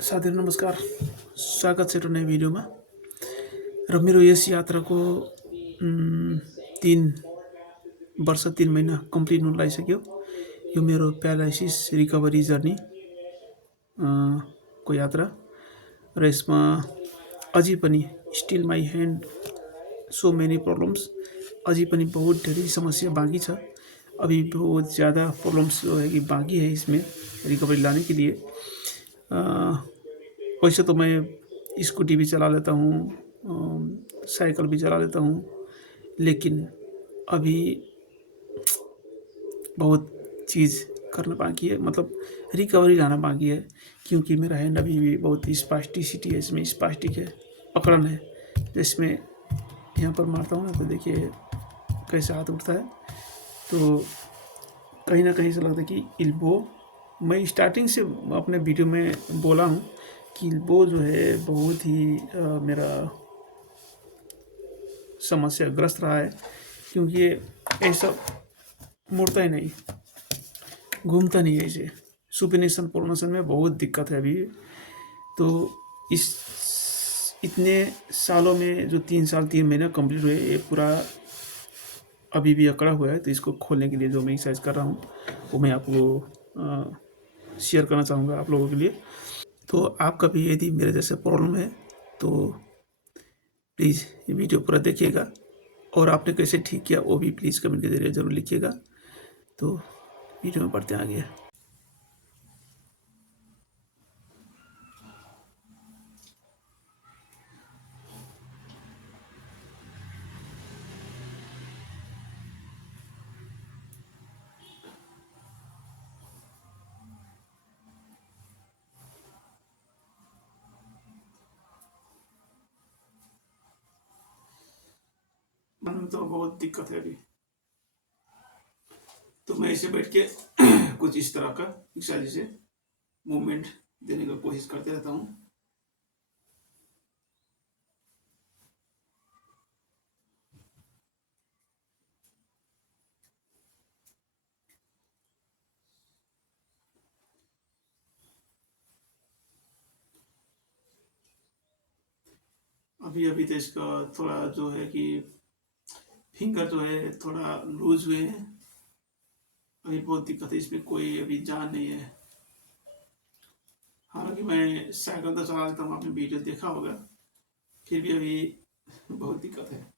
साथीहरू नमस्कार, स्वागत छ एउटा नयाँ भिडियोमा। र मेरो यस यात्राको 3 वर्ष 3 महिना कम्प्लिट हुन लागिसक्यो। यो मेरो प्यारालाइसिस रिकभरी जर्नी को यात्रा र यसमा अझै पनि still my hand so many problems, अझै पनि बहुत धेरै समस्या बाकी छ। अभी बहुत ज़्यादा प्रॉब्लम्स जो है कि बाकी है इसमें रिकवरी लाने के लिए। वैसे तो मैं स्कूटी भी चला लेता हूँ, साइकिल भी चला लेता हूँ, लेकिन अभी बहुत चीज़ करना बाकी है, मतलब रिकवरी लाना बाकी है, क्योंकि मेरा हैंड अभी भी बहुत स्पास्टिसिटी है, इसमें स्पास्टिक है, अकड़न है। जिसमें यहाँ पर मारता हूँ ना तो देखिए कैसे हाथ उठता है। तो कहीं ना कहीं से लगता है कि इल्बो, मैं स्टार्टिंग से अपने वीडियो में बोला हूँ कि इल्बो जो है बहुत ही मेरा समस्याग्रस्त रहा है, क्योंकि ये ऐसा मुड़ता ही नहीं, घूमता नहीं है इसे। सुपिनेशन प्रोनेशन में बहुत दिक्कत है अभी। तो इस इतने सालों में जो 3 साल 3 महीना कंप्लीट हुए, ये पूरा अभी भी अकड़ा हुआ है। तो इसको खोलने के लिए जो मैं एक्सरसाइज कर रहा हूँ वो मैं आपको शेयर करना चाहूँगा आप लोगों के लिए। तो आपका भी यदि मेरे जैसे प्रॉब्लम है तो प्लीज़ ये वीडियो पूरा देखिएगा, और आपने कैसे ठीक किया वो भी प्लीज़ कमेंट के ज़रिए ज़रूर लिखिएगा। तो वीडियो में बढ़ते हैं आगे। मन में तो बहुत दिक्कत है अभी। तो मैं ऐसे बैठ के कुछ इस तरह का एक्सरसाइज से मूवमेंट देने का कोशिश करते रहता हूँ। अभी अभी तो इसका थोड़ा जो है कि फिंगर जो है थोड़ा लूज हुए हैं। अभी बहुत दिक्कत है, इसमें कोई अभी जान नहीं है। हालांकि मैं साइकिल तो चला लेता हूँ, आपने वीडियो देखा होगा, फिर भी अभी बहुत दिक्कत है।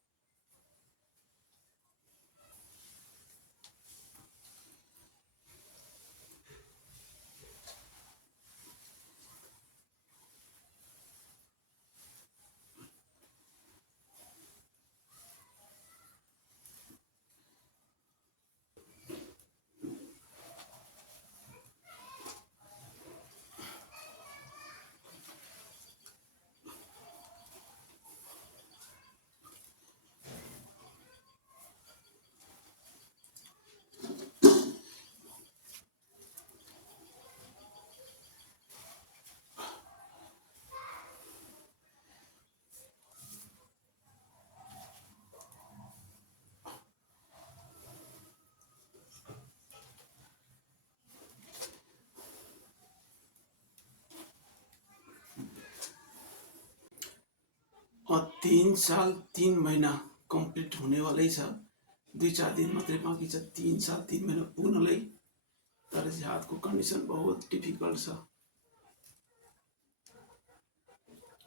और 3 साल 3 महीना कंप्लीट होने वालै छ। 2-4 दिन मात्रै बाँकी छ 3 साल 3 महीना पुग्नलाई। तर चाहिँ हातको कन्डिसन बहुत डिफिकल्ट छ।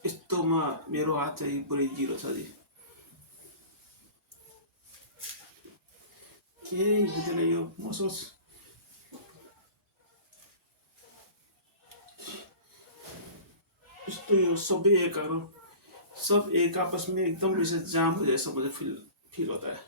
यस्तोमा मेरो हात चाहिँ पुरै जिरो छ जी। केही हुँदैन यो मसोस। यस्तो यो सबै एकहरू सब एक आपस में एकदम जैसे जाम हो जैसा मुझे फील फील होता है।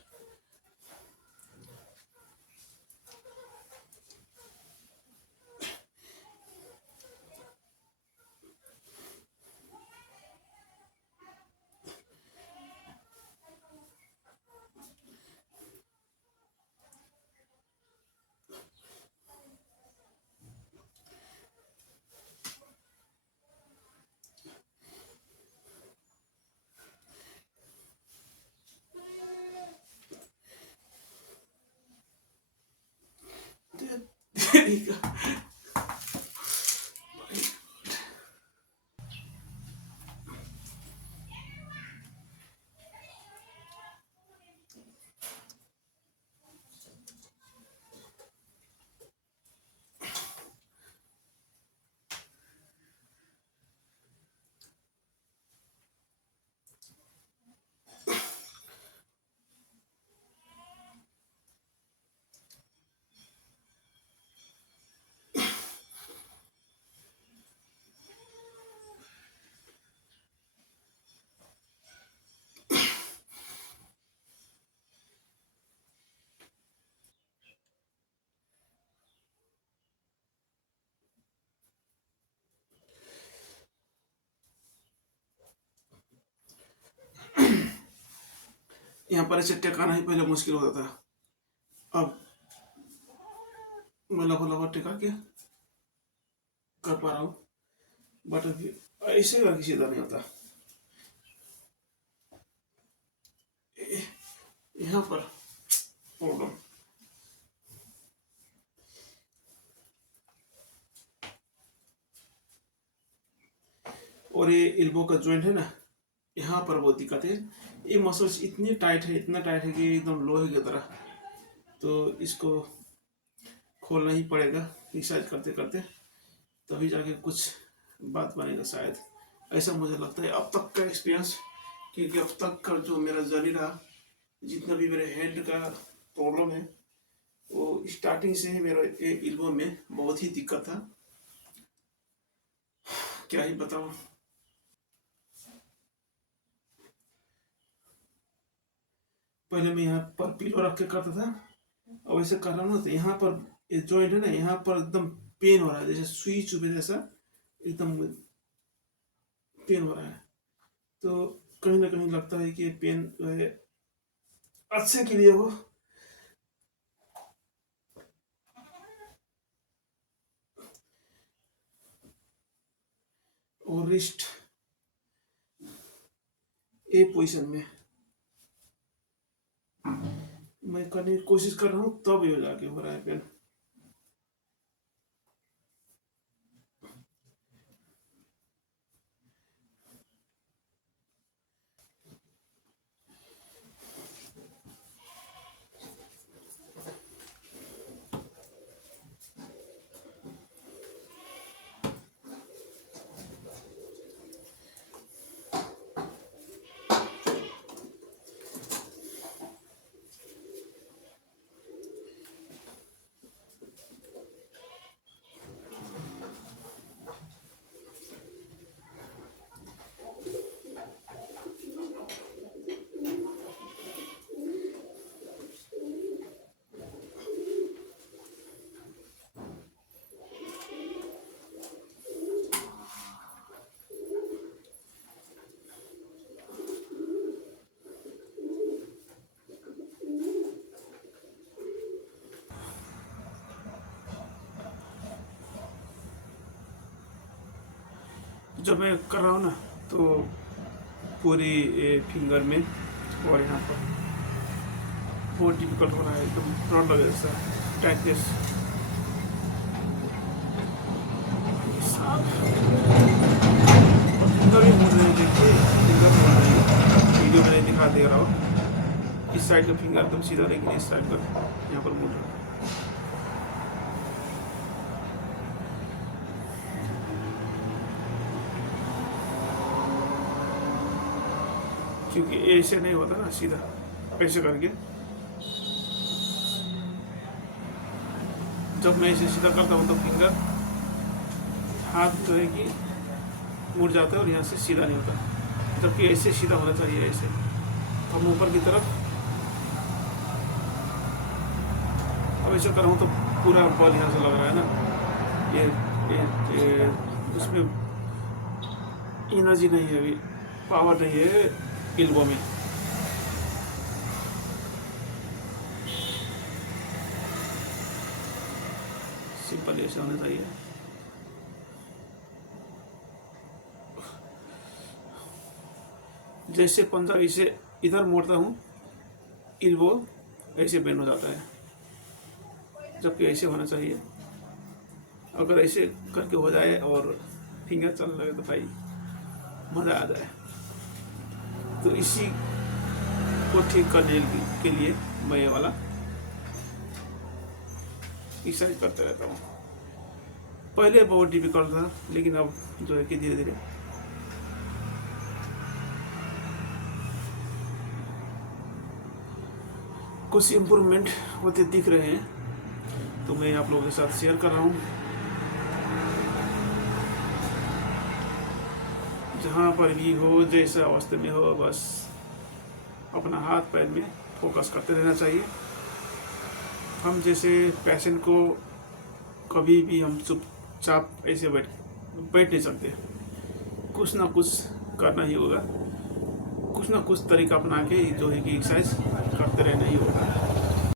यहाँ पर ऐसे टेकाना ही पहले मुश्किल होता था। अब मैं लगा टेका के कर पा रहा हूँ, बट अभी ऐसे करके सीधा नहीं होता। यहाँ पर प्रॉब्लम, और ये एल्बो का जॉइंट है ना, यहाँ पर बहुत दिक्कत है। ये मसल्स इतनी टाइट है, इतना टाइट है कि एकदम लोहे की तरह। तो इसको खोलना ही पड़ेगा एक्सरसाइज करते करते, तभी जाके कुछ बात बनेगा शायद, ऐसा मुझे लगता है अब तक का एक्सपीरियंस। क्योंकि अब तक का जो मेरा जर्नी रहा, जितना भी मेरे हैंड का प्रॉब्लम है, वो स्टार्टिंग से ही मेरा एल्बो में बहुत ही दिक्कत था, क्या ही बताऊं। पहले मैं यहाँ पर पिलो रख के करता था, अब ऐसे कर रहा हूँ ना तो यहाँ पर ये जॉइंट है ना, यहाँ पर एकदम पेन हो रहा है, जैसे सुई चुभे जैसा एकदम पेन हो रहा है। तो कहीं ना कहीं लगता है कि ये पेन जो है अच्छे के लिए हो। और रिस्ट ए पोजीशन में मैं करने की कोशिश कर रहा हूँ, तब ये जाके हो रहा है पेन। जब मैं कर रहा हूँ ना, तो पूरी फिंगर में और यहाँ पर बहुत डिफिकल्ट हो रहा है, एकदम रॉड लगे जैसा टाइटनेस। फिंगर भी मुड़ रही है, देखिए फिंगर मुड़ रही है, वीडियो में नहीं दिखा दे रहा हूँ। इस साइड का फिंगर एकदम सीधा, लेकिन इस साइड का यहाँ पर मुड़ रहा है। क्योंकि ऐसे नहीं होता ना सीधा, ऐसे करके जब मैं इसे सीधा करता हूँ तो फिंगर हाथ जो है कि मुड़ जाता है और यहाँ से सीधा नहीं होता, जबकि ऐसे सीधा होना चाहिए। ऐसे हम ऊपर की तरफ, अब ऐसे कर रहा हूँ तो पूरा बॉल यहाँ से लग रहा है ना, ये उसमें एनर्जी नहीं है, अभी पावर नहीं है एल्बो में। सिंपल ऐसे होना चाहिए। जैसे पंजा इसे इधर मोड़ता हूँ, एल्बो ऐसे बेंड हो जाता है, जबकि ऐसे होना चाहिए। अगर ऐसे करके हो जाए और फिंगर चलने लगे तो भाई मज़ा आ जाए। तो इसी को ठीक करने के लिए मैं ये वाला एक्सरसाइज करते रहता हूँ। पहले बहुत डिफिकल्ट था, लेकिन अब जो है कि धीरे धीरे कुछ इम्प्रूवमेंट होते दिख रहे हैं, तो मैं आप लोगों के साथ शेयर कर रहा हूँ। जहाँ पर भी हो, जैसे अवस्था में हो, बस अपना हाथ पैर में फोकस करते रहना चाहिए। हम जैसे पेशेंट को कभी भी हम चुपचाप ऐसे बैठ नहीं सकते, कुछ ना कुछ करना ही होगा। कुछ ना कुछ तरीका अपना के जो है कि एक्सरसाइज करते रहना ही होगा।